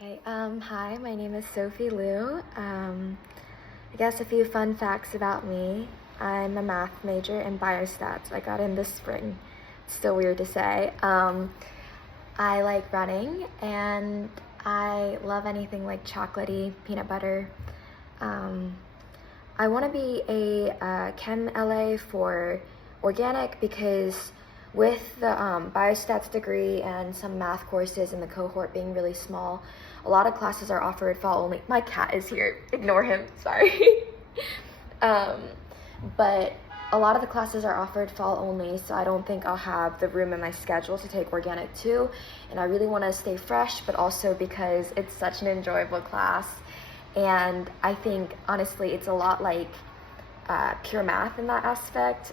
Okay, hi, my name is Sophie Liu. I guess a few fun facts about me. I'm a math major in biostats. I got in this spring. It's still weird to say. I like running and I love anything like chocolatey, peanut butter. I want to be a Chem LA for organic because with the biostats degree and some math courses and the cohort being really small, a lot of classes are offered fall only. My cat is here. Ignore him. Sorry. But a lot of the classes are offered fall only, so I don't think I'll have the room in my schedule to take organic too. And I really want to stay fresh, but also because it's such an enjoyable class. And I think, honestly, it's a lot like pure math in that aspect.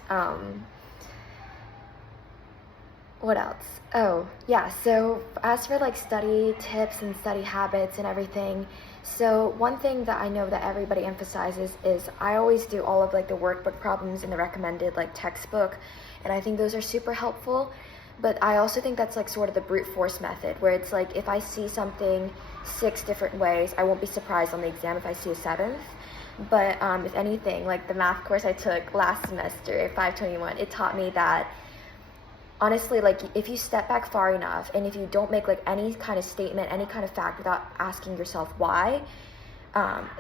What else? Oh, yeah, so as for like study tips and study habits and everything, so one thing that I know that everybody emphasizes is I always do all of like the workbook problems in the recommended like textbook, and I think those are super helpful. But I also think that's like sort of the brute force method, where it's like if I see something 6 different ways, I won't be surprised on the exam if I see a 7th. But if anything, like the math course I took last semester, 521, it taught me that honestly, like if you step back far enough and if you don't make like any kind of statement, any kind of fact without asking yourself why,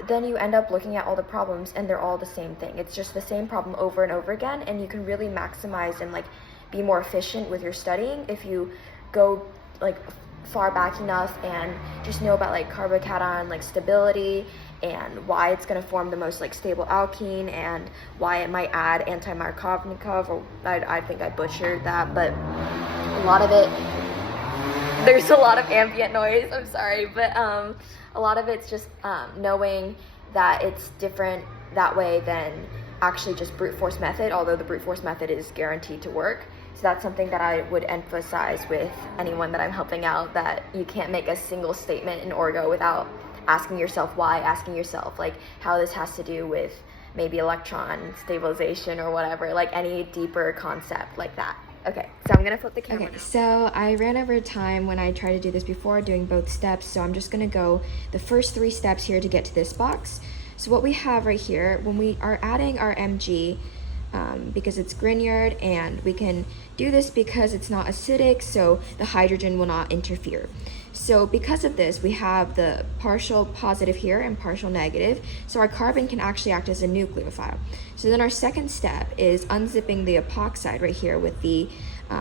then you end up looking at all the problems and they're all the same thing. It's just the same problem over and over again, and you can really maximize and like be more efficient with your studying if you go like far back enough and just know about like carbocation like stability and why it's going to form the most like stable alkene and why it might add anti-Markovnikov, or I think I butchered that, but a lot of it, there's a lot of ambient noise, I'm sorry, but a lot of it's just knowing that it's different that way than actually just brute force method, although the brute force method is guaranteed to work. So that's something that I would emphasize with anyone that I'm helping out, that you can't make a single statement in Orgo without asking yourself why, asking yourself like how this has to do with maybe electron stabilization or whatever, like any deeper concept like that. Okay, so I'm gonna flip the camera. Okay, so I ran over time when I tried to do this before, doing both steps, so I'm just gonna go the first 3 steps here to get to this box. So what we have right here, when we are adding our Mg, because it's Grignard, and we can do this because it's not acidic, so the hydrogen will not interfere. So because of this, we have the partial positive here and partial negative, so our carbon can actually act as a nucleophile. So then our second step is unzipping the epoxide right here with the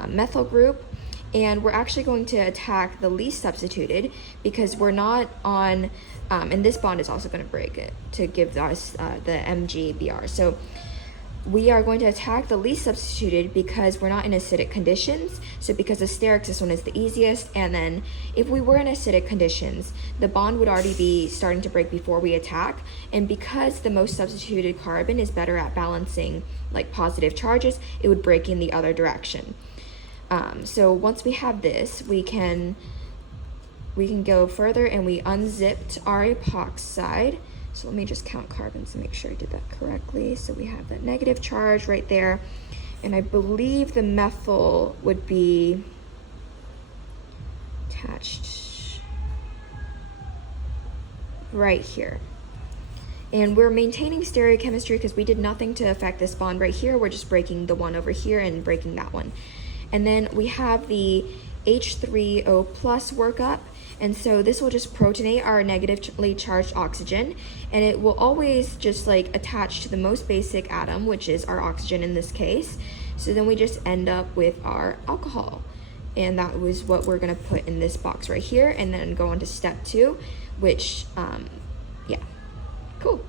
methyl group, and we're actually going to attack the least substituted because we're not on, and this bond is also going to break it to give us the MgBr. So we are going to attack the least substituted because we're not in acidic conditions. So because of sterics, this one is the easiest. And then if we were in acidic conditions, the bond would already be starting to break before we attack. And because the most substituted carbon is better at balancing like positive charges, it would break in the other direction. So once we have this, we can go further, and we unzipped our epoxide. So let me just count carbons and make sure I did that correctly. So we have that negative charge right there. And I believe the methyl would be attached right here. And we're maintaining stereochemistry because we did nothing to affect this bond right here. We're just breaking the one over here and breaking that one. And then we have the H3O plus workup. And so this will just protonate our negatively charged oxygen, and it will always just like attach to the most basic atom, which is our oxygen in this case. So then we just end up with our alcohol. And that was what we're gonna put in this box right here, and then go on to step 2, which, yeah, cool.